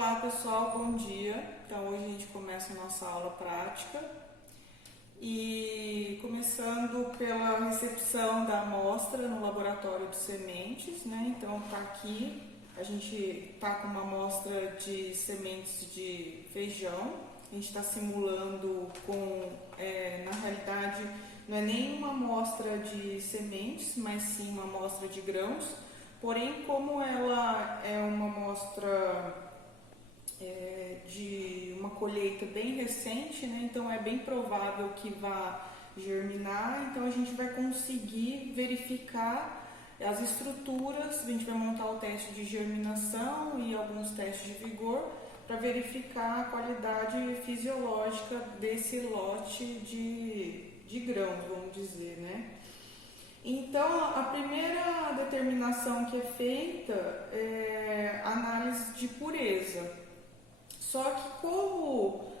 Olá pessoal, bom dia. Então hoje a gente começa a nossa aula prática e começando pela recepção da amostra no laboratório de sementes, né? Então tá aqui, a gente tá com uma amostra de sementes de feijão, a gente está simulando com, na realidade não é nem uma amostra de sementes, mas sim uma amostra de grãos, porém como ela é uma amostra de uma colheita bem recente, né? Então é bem provável que vá germinar, então a gente vai conseguir verificar as estruturas, a gente vai montar o teste de germinação e alguns testes de vigor para verificar a qualidade fisiológica desse lote de grãos, vamos dizer, né? Então, a primeira determinação que é feita é a análise de pureza. Só que como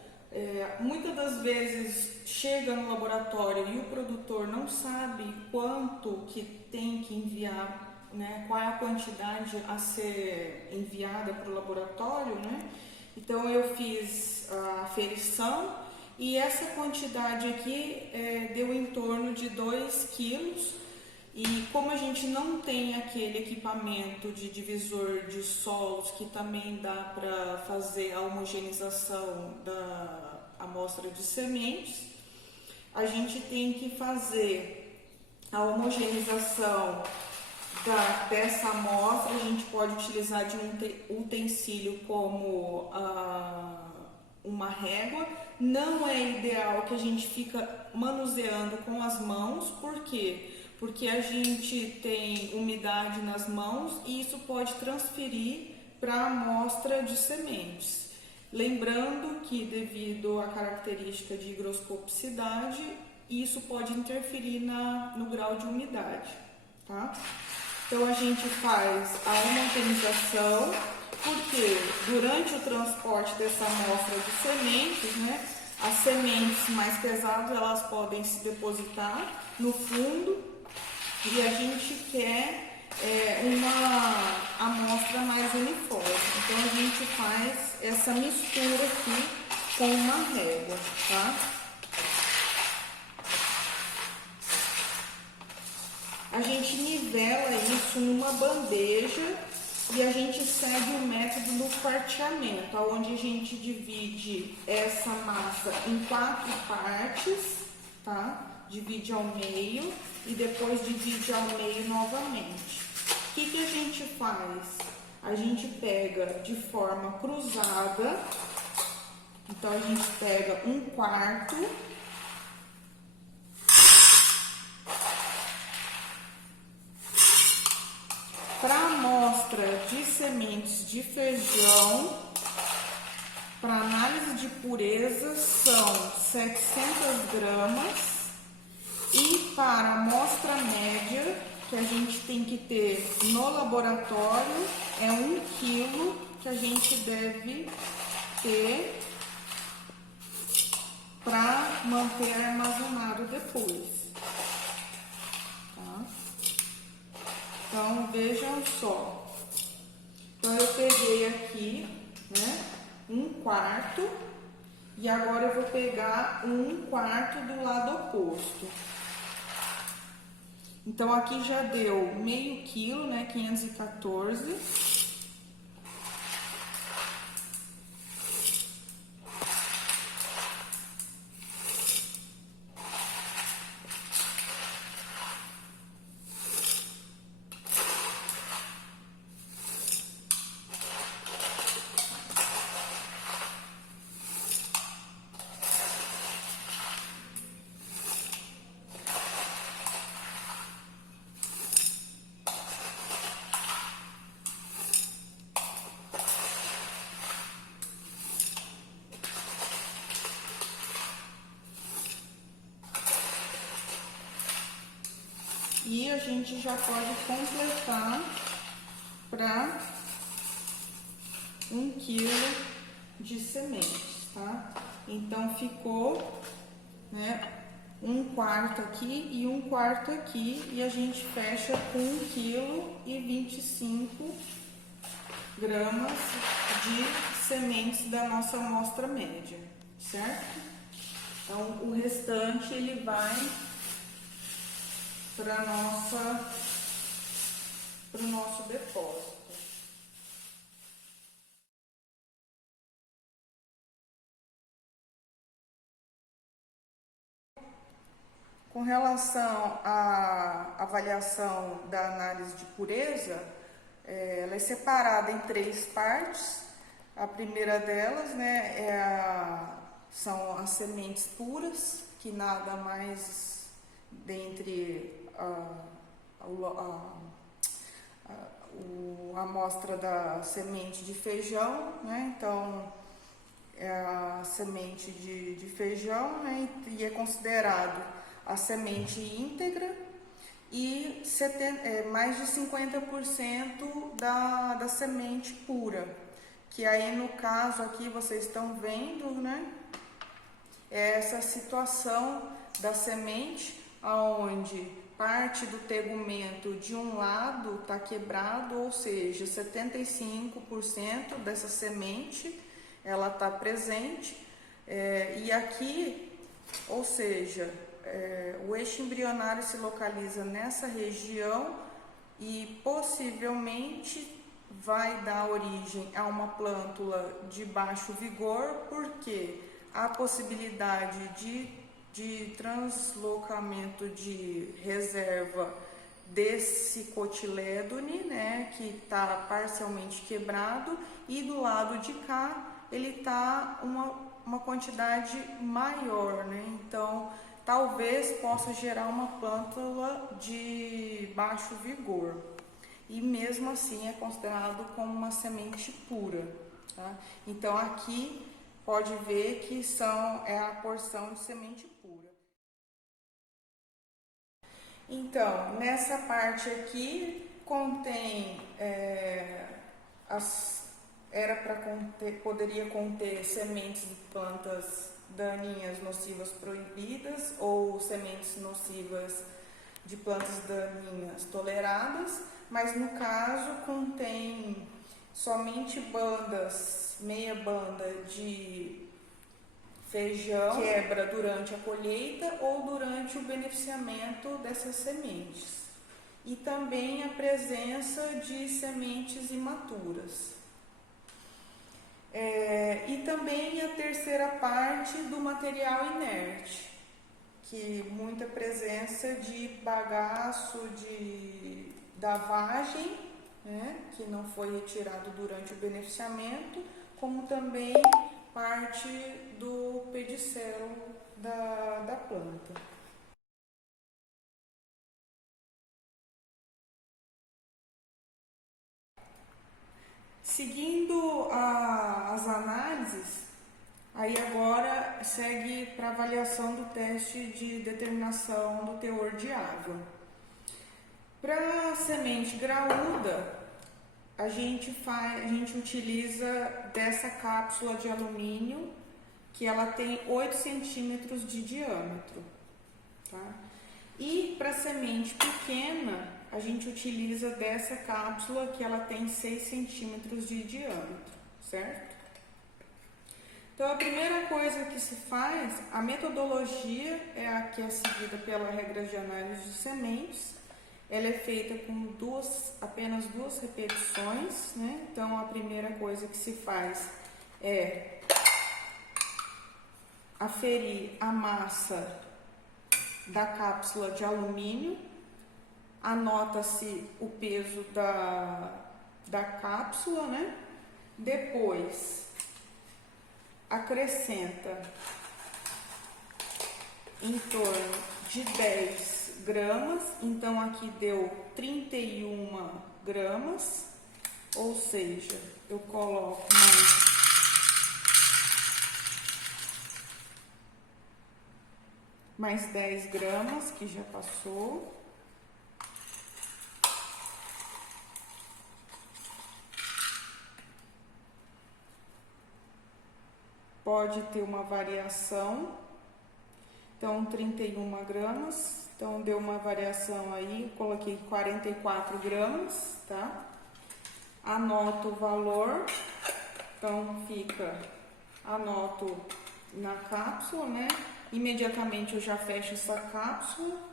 muitas das vezes chega no laboratório e o produtor não sabe quanto que tem que enviar, né, qual é a quantidade a ser enviada para o laboratório, né? Então eu fiz a aferição e essa quantidade aqui deu em torno de 2 quilos. E como a gente não tem aquele equipamento de divisor de solos que também dá para fazer a homogeneização da amostra de sementes, a gente tem que fazer a homogeneização dessa amostra. A gente pode utilizar de um utensílio como uma régua. Não é ideal que a gente fica manuseando com as mãos, por quê? Porque a gente tem umidade nas mãos e isso pode transferir para a amostra de sementes. Lembrando que devido à característica de higroscopicidade, isso pode interferir no grau de umidade, tá? Então a gente faz a homogenização, porque durante o transporte dessa amostra de sementes, né, as sementes mais pesadas elas podem se depositar no fundo e a gente quer uma amostra mais uniforme. Então a gente faz essa mistura aqui com uma régua, tá? A gente nivela isso numa bandeja e a gente segue o método do fatiamento, onde a gente divide essa massa em 4 partes, tá? Divide ao meio e depois divide ao meio novamente. O que a gente faz? A gente pega de forma cruzada, então a gente pega 1/4 para a amostra de sementes de feijão. Para análise de pureza são 700 gramas. E para a amostra média, que a gente tem que ter no laboratório, é 1 quilo que a gente deve ter para manter armazenado depois. Tá? Então, vejam só. Então, eu peguei aqui, né, 1/4 e agora eu vou pegar 1/4 do lado oposto. Então, aqui já deu meio quilo, né, 514. E a gente já pode completar para 1 quilo de sementes, tá? Então ficou, né, 1/4 aqui e 1/4 aqui, e a gente fecha com 1,25 kg de sementes da nossa amostra média, certo? Então, o restante ele vai para o nosso depósito. Com relação à avaliação da análise de pureza, ela é separada em 3 partes. A primeira delas, né, são as sementes puras, que nada mais dentre a amostra da semente de feijão, né? Então é a semente de feijão, né? E é considerado a semente íntegra e mais de 50% da semente pura, que aí no caso aqui vocês estão vendo, né? É essa situação da semente, onde parte do tegumento de um lado está quebrado, ou seja, 75% dessa semente ela está presente, e aqui, ou seja, o eixo embrionário se localiza nessa região e possivelmente vai dar origem a uma plântula de baixo vigor, porque há possibilidade de translocamento de reserva desse cotilédone, né, que está parcialmente quebrado, e do lado de cá ele está uma quantidade maior, né? Então talvez possa gerar uma plântula de baixo vigor, e mesmo assim é considerado como uma semente pura, tá? Então aqui pode ver que é a porção de semente pura. Então, nessa parte aqui contém poderia conter sementes de plantas daninhas nocivas proibidas ou sementes nocivas de plantas daninhas toleradas, mas no caso contém somente meia banda de feijão, quebra durante a colheita ou durante o beneficiamento dessas sementes. E também a presença de sementes imaturas. E também a terceira parte do material inerte, que muita presença de bagaço da vagem, né, que não foi retirado durante o beneficiamento, como também parte do pedicelo da planta. Seguindo as análises, aí agora segue para avaliação do teste de determinação do teor de água. Para semente graúda, a gente utiliza dessa cápsula de alumínio, que ela tem 8 centímetros de diâmetro, tá? E para semente pequena, a gente utiliza dessa cápsula, que ela tem 6 centímetros de diâmetro, certo? Então, a primeira coisa que se faz, a metodologia é a que é seguida pela regra de análise de sementes. Ela é feita com apenas 2 repetições, né? Então, a primeira coisa que se faz é aferir a massa da cápsula de alumínio, anota-se o peso da cápsula, né? Depois acrescenta em torno de 10 gramas, então aqui deu 31 gramas, ou seja, eu coloco mais 10 gramas, que já passou. Pode ter uma variação, então 31 gramas, então deu uma variação aí, coloquei 44 gramas, tá? Anoto o valor Então anoto na cápsula, né? Imediatamente eu já fecho essa cápsula.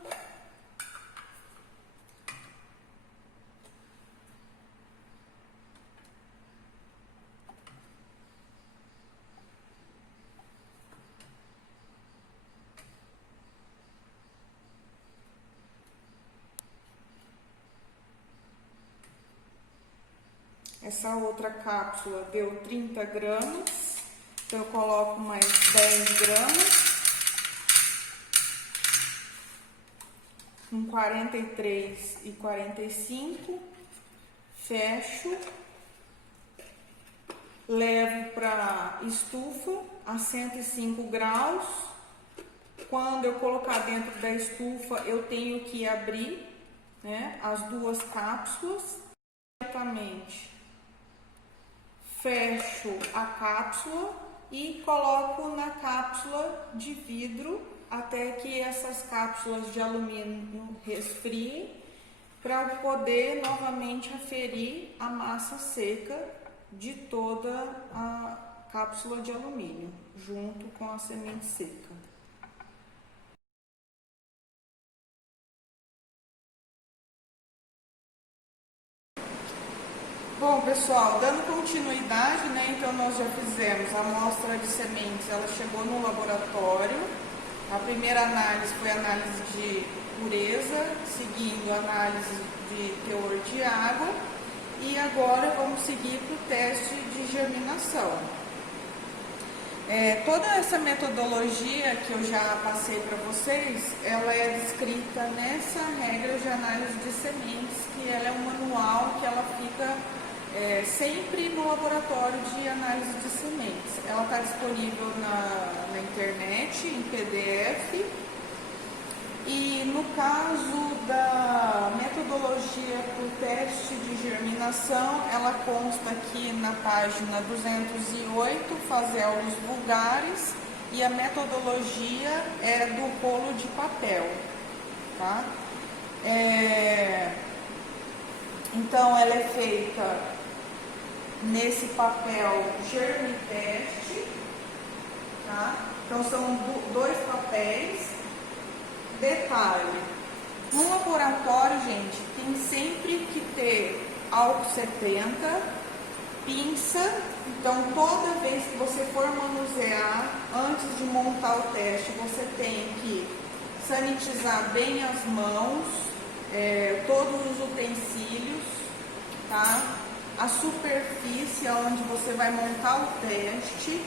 Essa outra cápsula deu 30 gramas, então eu coloco mais 10 gramas. Com 43 e 45, fecho, levo para estufa a 105 graus. Quando eu colocar dentro da estufa, eu tenho que abrir, né, as duas cápsulas. Imediatamente fecho a cápsula e coloco na cápsula de vidro até que essas cápsulas de alumínio resfriem, para poder novamente aferir a massa seca de toda a cápsula de alumínio, junto com a semente seca. Bom, pessoal, dando continuidade, né, então nós já fizemos a amostra de sementes, ela chegou no laboratório. A primeira análise foi a análise de pureza, seguindo a análise de teor de água, e agora vamos seguir para o teste de germinação. Toda essa metodologia que eu já passei para vocês, ela é descrita nessa regra de análise de sementes, que ela é um manual que ela fica sempre no laboratório de análise de sementes. Ela está disponível na internet, em PDF. E no caso da metodologia para o teste de germinação, ela consta aqui na página 208, fazelos vulgares, e a metodologia é do rolo de papel, tá? Então, ela é feita nesse papel Germitest, tá? Então, são dois papéis. Detalhe, no laboratório, gente, tem sempre que ter álcool 70, pinça. Então, toda vez que você for manusear, antes de montar o teste, você tem que sanitizar bem as mãos, todos os utensílios, tá? A superfície onde você vai montar o teste.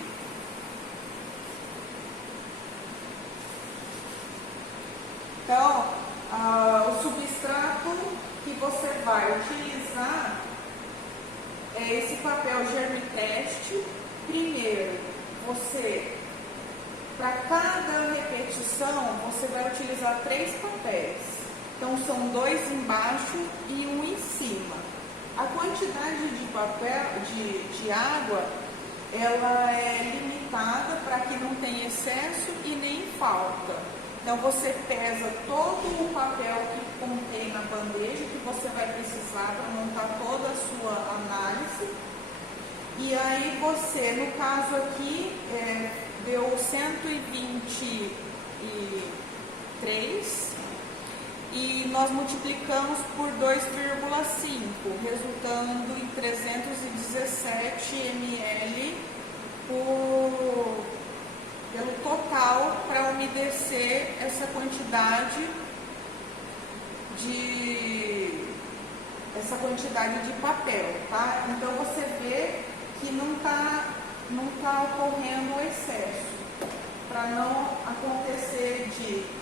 Então, o substrato que você vai utilizar é esse papel Germitest. Primeiro, para cada repetição, você vai utilizar 3 papéis. Então, são 2 embaixo e 1 em cima. A quantidade de papel, de água, ela é limitada para que não tenha excesso e nem falta. Então, você pesa todo o papel que contém na bandeja, que você vai precisar para montar toda a sua análise. E aí você, no caso aqui, deu 123 e nós multiplicamos por 2,5, resultando em 317 ml pelo total, para umedecer essa quantidade de papel, tá? Então você vê que não tá ocorrendo o excesso, para não acontecer de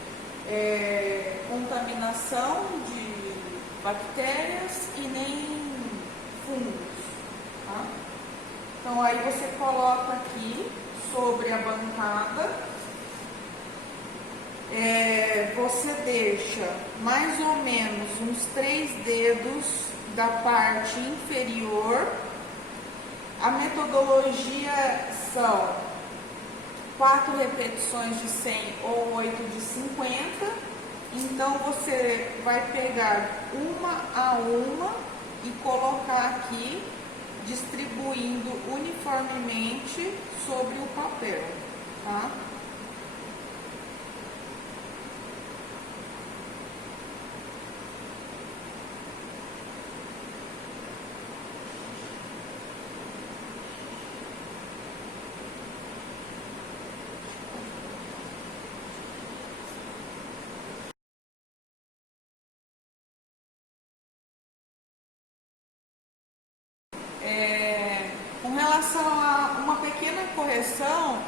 contaminação de bactérias e nem fungos, tá? Então aí você coloca aqui sobre a bancada, você deixa mais ou menos uns 3 dedos da parte inferior. A metodologia são 4 repetições de 100 ou 8 de 50. Então você vai pegar uma a uma e colocar aqui distribuindo uniformemente sobre o papel, tá? Com relação a uma pequena correção,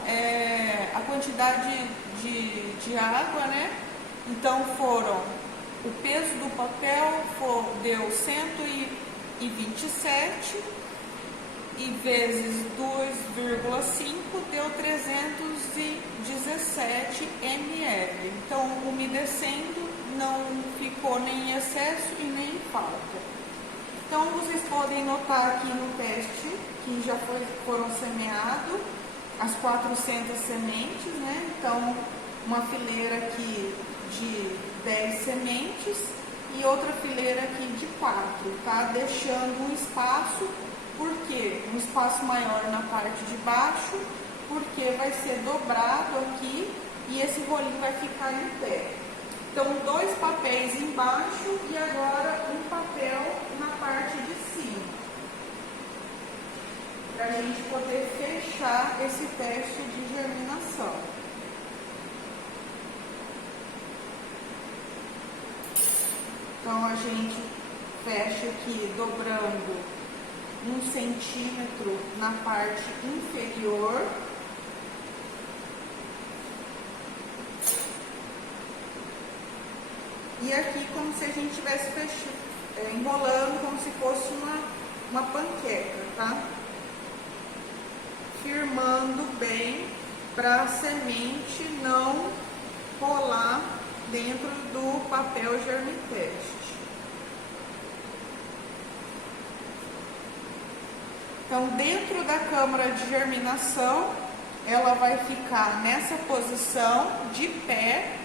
a quantidade de água, né? Então o peso do papel deu 127 e vezes 2,5 deu 317 ml. Então, umedecendo não ficou nem em excesso e nem em falta. Então, vocês podem notar aqui no teste que já foram semeados as 400 sementes, né? Então, uma fileira aqui de 10 sementes e outra fileira aqui de 4, tá? Deixando um espaço, por quê? Um espaço maior na parte de baixo, porque vai ser dobrado aqui e esse rolinho vai ficar em pé. Então, 2 papéis embaixo e agora um papel na parte de cima, para a gente poder fechar esse teste de germinação. Então, a gente fecha aqui dobrando 1 centímetro na parte inferior. E aqui como se a gente estivesse enrolando como se fosse uma panqueca, tá? Firmando bem para a semente não rolar dentro do papel germiteste. Então, dentro da câmara de germinação, ela vai ficar nessa posição de pé,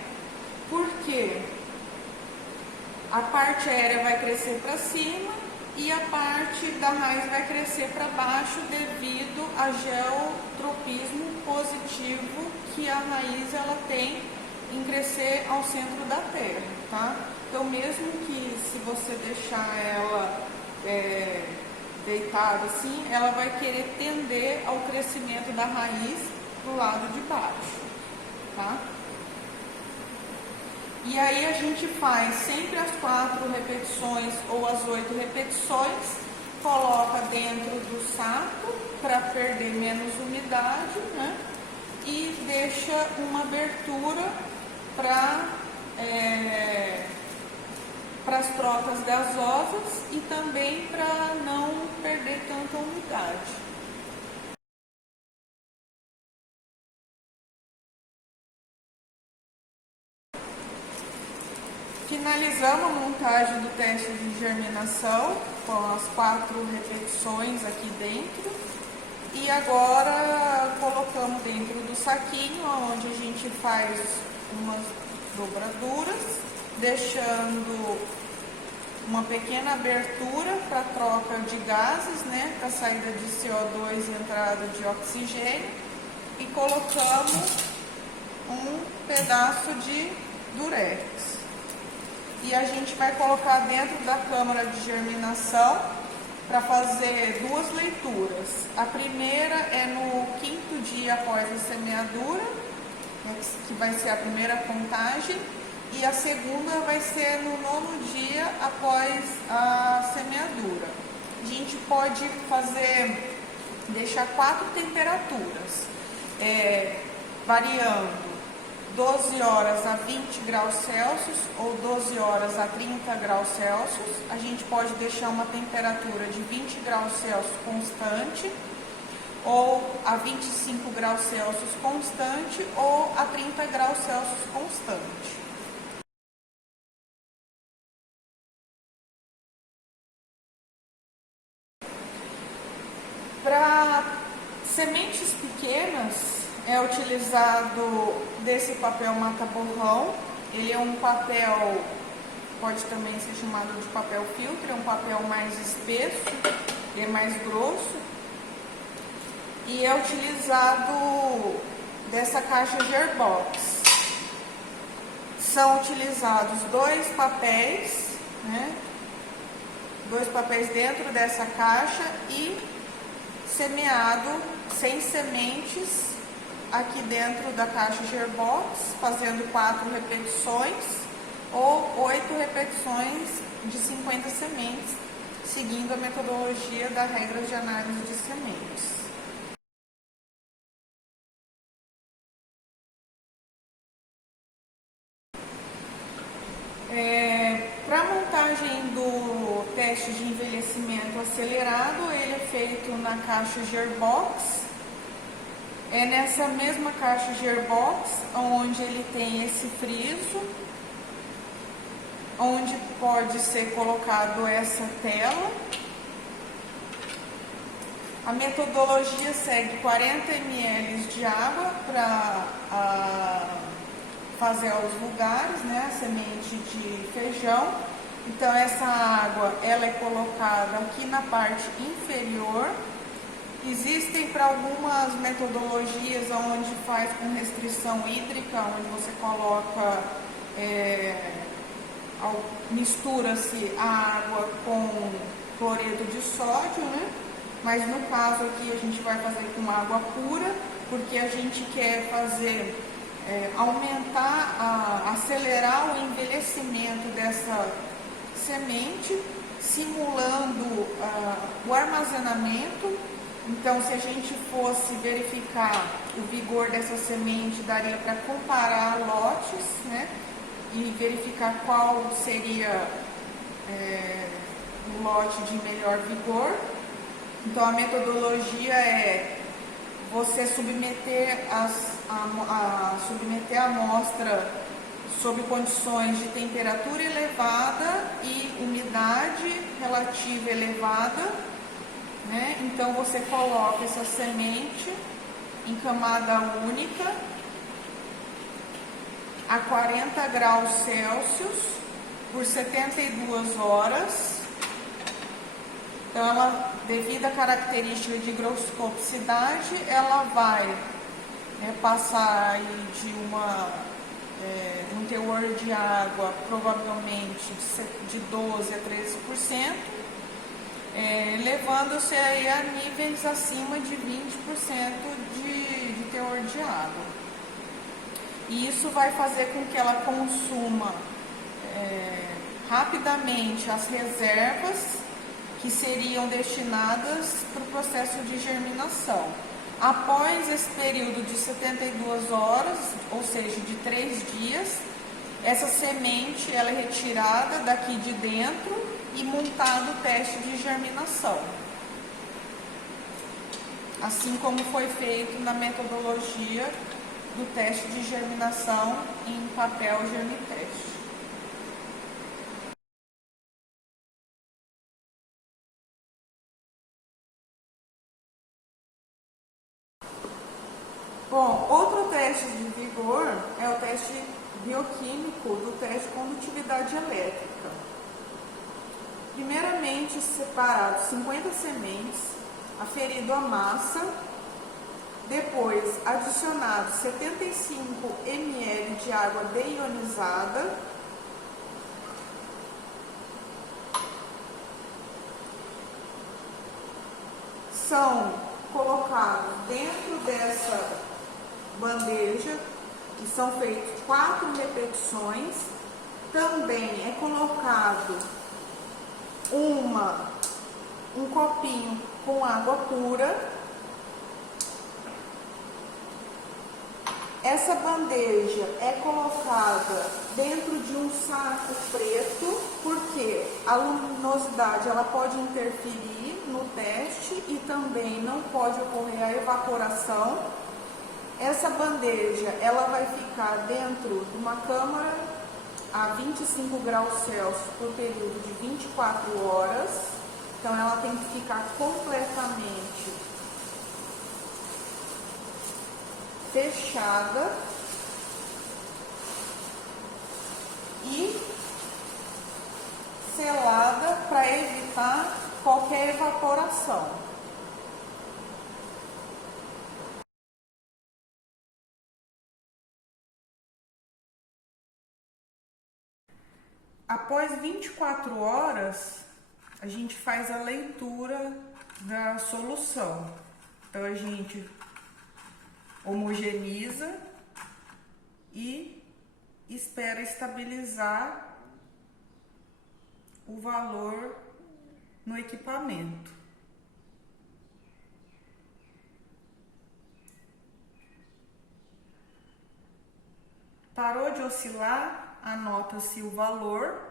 porque a parte aérea vai crescer para cima e a parte da raiz vai crescer para baixo devido ao geotropismo positivo que a raiz ela tem em crescer ao centro da terra, tá? Então, mesmo que se você deixar ela deitada assim, ela vai querer tender ao crescimento da raiz do lado de baixo, tá? E aí a gente faz sempre as 4 repetições ou as 8 repetições, coloca dentro do saco para perder menos umidade, né? E deixa uma abertura para as trocas gasosas e também para não perder tanta umidade. Finalizamos a montagem do teste de germinação com as 4 repetições aqui dentro. E agora colocamos dentro do saquinho, onde a gente faz umas dobraduras, deixando uma pequena abertura para troca de gases, né, para saída de CO2 e entrada de oxigênio. E colocamos um pedaço de durex. E a gente vai colocar dentro da câmara de germinação para fazer 2 leituras. A primeira é no 5º dia após a semeadura, que vai ser a primeira contagem, e a segunda vai ser no 9º dia após a semeadura. A gente pode deixar 4 temperaturas, variando 12 horas a 20 graus Celsius ou 12 horas a 30 graus Celsius. A gente pode deixar uma temperatura de 20 graus Celsius constante, ou a 25 graus Celsius constante, ou a 30 graus Celsius constante. Para sementes pequenas, é utilizado desse papel mata-borrão. Ele é um papel, pode também ser chamado de papel filtro, é um papel mais espesso é mais grosso, e é utilizado dessa caixa Gearbox. São utilizados 2 papéis, né? 2 papéis dentro dessa caixa e semeado sem sementes aqui dentro da caixa Gearbox, fazendo 4 repetições ou 8 repetições de 50 sementes, seguindo a metodologia da regra de análise de sementes. Para a montagem do teste de envelhecimento acelerado, ele é feito na caixa Gearbox. É nessa mesma caixa Gearbox onde ele tem esse friso, onde pode ser colocado essa tela. A metodologia segue 40 ml de água para fazer aos lugares, né, a semente de feijão. Então essa água ela é colocada aqui na parte inferior. Existem para algumas metodologias onde faz com restrição hídrica, onde você coloca, mistura-se a água com cloreto de sódio, né? Mas no caso aqui a gente vai fazer com água pura, porque a gente quer fazer, acelerar o envelhecimento dessa semente, simulando o armazenamento. Então, se a gente fosse verificar o vigor dessa semente, daria para comparar lotes, né? E verificar qual seria o lote de melhor vigor. Então, a metodologia é você submeter submeter a amostra sob condições de temperatura elevada e umidade relativa elevada, né? Então você coloca essa semente em camada única a 40 graus Celsius por 72 horas. Então ela, devido à característica de higroscopicidade, ela vai passar aí de um teor de água provavelmente de 12 a 13%, levando-se aí a níveis acima de 20% de teor de água. E isso vai fazer com que ela consuma rapidamente as reservas que seriam destinadas para o processo de germinação. Após esse período de 72 horas, ou seja, de 3 dias, essa semente ela é retirada daqui de dentro e montado o teste de germinação. Assim como foi feito na metodologia do teste de germinação em papel Germiteste. Bom, outro teste de vigor é o teste bioquímico do teste de condutividade elétrica. Primeiramente, separado 50 sementes, aferido a massa, depois adicionado 75 ml de água deionizada, são colocados dentro dessa bandeja e são feitas 4 repetições. Também é colocado um copinho com água pura. Essa bandeja é colocada dentro de um saco preto, porque a luminosidade ela pode interferir no teste e também não pode ocorrer a evaporação. Essa bandeja ela vai ficar dentro de uma câmara a 25 graus Celsius por período de 24 horas. Então ela tem que ficar completamente fechada e selada para evitar qualquer evaporação. Após 24 horas, a gente faz a leitura da solução. Então, a gente homogeneiza e espera estabilizar o valor no equipamento. Parou de oscilar, anota-se o valor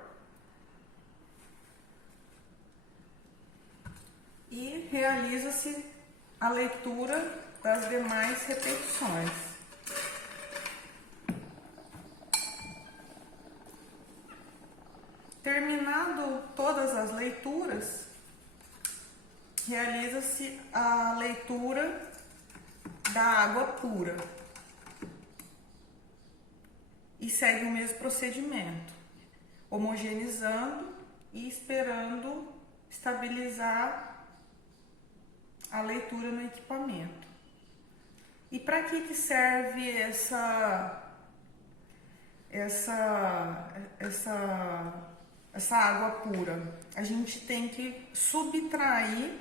e realiza-se a leitura das demais repetições. Terminado todas as leituras, realiza-se a leitura da água pura e segue o mesmo procedimento, homogeneizando e esperando estabilizar a leitura no equipamento. E para que serve essa água pura? A gente tem que subtrair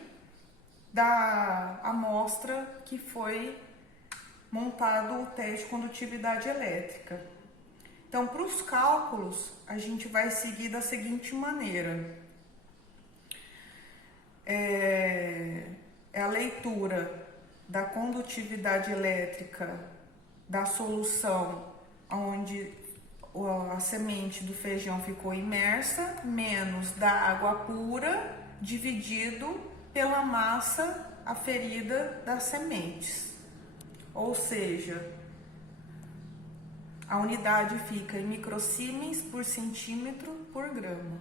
da amostra que foi montado o teste de condutividade elétrica. Então, para os cálculos, a gente vai seguir da seguinte maneira. É a leitura da condutividade elétrica da solução onde a semente do feijão ficou imersa, menos da água pura, dividido pela massa aferida das sementes. Ou seja, a unidade fica em microsiemens por centímetro por grama.